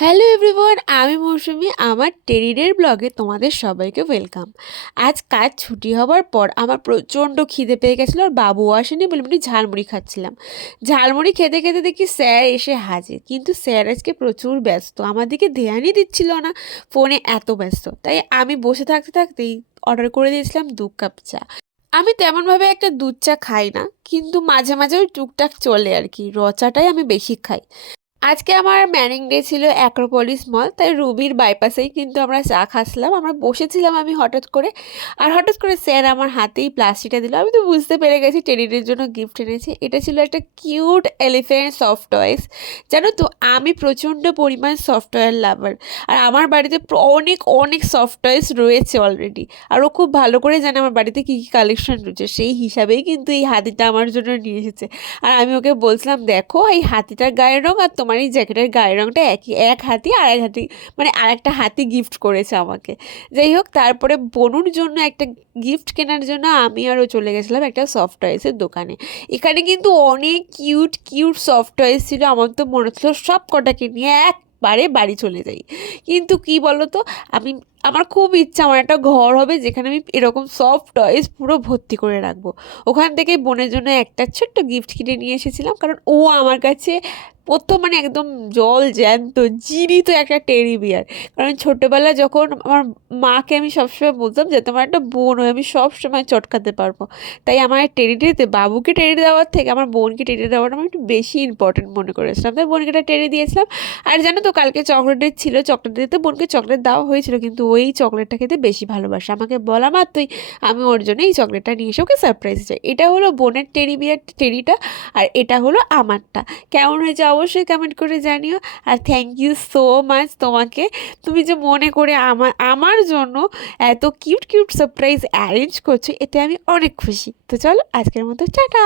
Hello everyone, আমি মৌসুমি। আমার টেরিডের ব্লগে তোমাদের সবাইকে ওয়েলকাম। আজ কাজ ছুটি হবার পর আমার প্রচণ্ড খিদে পেয়ে গেছিলো, আর বাবুও আসেনি বলে আমি ঝালমুড়ি খাচ্ছিলাম। ঝালমুড়ি খেতে খেতে দেখি স্যার এসে হাজির, কিন্তু স্যার আজকে প্রচুর ব্যস্ত, আমার দিকে ধ্যানই দিচ্ছিল না, ফোনে এত ব্যস্ত। তাই আমি বসে থাকতে থাকতেই অর্ডার করে দিয়েছিলাম 2 কাপ চা। আমি তেমনভাবে একটা দুধ চা খাই না, কিন্তু মাঝে মাঝে ওই টুকটাক চলে আর কি, র চাটাই আমি বেশি খাই। আজকে আমার ম্যানিং ডে ছিল অ্যাক্রোপলিস মল, তাই রুবির বাইপাসেই কিন্তু আমরা চা খাচ্ছিলাম। আমরা বসেছিলাম আমি হঠাৎ করে, আর হঠাৎ করে স্যার আমার হাতেই প্লাস্টিকটা দিল। আমি তো বুঝতে পেরে গেছি টেডিডের জন্য গিফট এনেছে। এটা ছিল একটা কিউট এলিফ্যান্ট সফট টয়েস। জানো তো, আমি প্রচণ্ড পরিমাণ সফটওয়্যার লাভার, আর আমার বাড়িতে অনেক অনেক সফট টয়েস রয়েছে অলরেডি। আর ও খুব ভালো করে জানে আমার বাড়িতে কী কী কালেকশন রয়েছে, সেই হিসাবেই কিন্তু এই হাতিটা আমার জন্য নিয়ে এসেছে। আর আমি ওকে বলছিলাম, দেখো এই হাতিটার গায়ের রং আর তোমার এই জ্যাকেটের গায়ের রংটা একই, এক হাতি আর এক হাতি, মানে আরেকটা হাতি গিফট করেছে আমাকে। যাই হোক, তারপরে বনুর জন্য একটা গিফট কেনার জন্য আমি আরও চলে গেছিলাম একটা সফট টয়েসের দোকানে। এখানে কিন্তু অনেক কিউট কিউট সফট টয়েস ছিল, আমার তো মনে হচ্ছিল সব কটাকে নিয়ে একবারে বাড়ি চলে যাই। কিন্তু কি বলো তো, আমি আমার খুব ইচ্ছা আমার একটা ঘর হবে যেখানে আমি এরকম সফট টয়েস পুরো ভর্তি করে রাখবো। ওখান থেকে বোনের জন্য একটা ছোট্ট গিফট কিনে নিয়ে এসেছিলাম, কারণ ও আমার কাছে প্রথম মানে একদম জল জ্যান্ত জীবিত একটা টেডি বিয়ার। কারণ ছোটোবেলা যখন আমার মাকে আমি সবসময় বলতাম যে তোমার একটা বোন হয়ে আমি সবসময় চটকাতে পারবো, তাই আমার টেডিতে বাবুকে টেডি দেওয়ার থেকে আমার বোনকে টেডি দেওয়াটা আমি একটু বেশি ইম্পর্টেন্ট মনে করেছিলাম, তাই বোনকে একটা টেডি দিয়েছিলাম। আর জানো তো, কালকে চকলেটের ছিল, চকলেট দিতে বোনকে চকলেট দেওয়া হয়েছিল, কিন্তু ওই চকলেটটা খেতে বেশি ভালোবাসে। আমাকে বলা মাত্রই আমি ওর জন্য এই চকলেটটা নিয়ে এসে ওকে সারপ্রাইজ চাই। এটা হলো বোনের টেডি বিয়ার টেডিটা, আর এটা হলো আমারটা। কেমন হয়েছে অবশ্যই কমেন্ট করে জানিও। আর থ্যাংক ইউ সো মাচ তোমাকে, তুমি যে মনে করে আমার আমার জন্য এত কিউট কিউট সারপ্রাইজ অ্যারেঞ্জ করছো, এতে আমি অনেক খুশি। তো চলো আজকের মতো টাটা।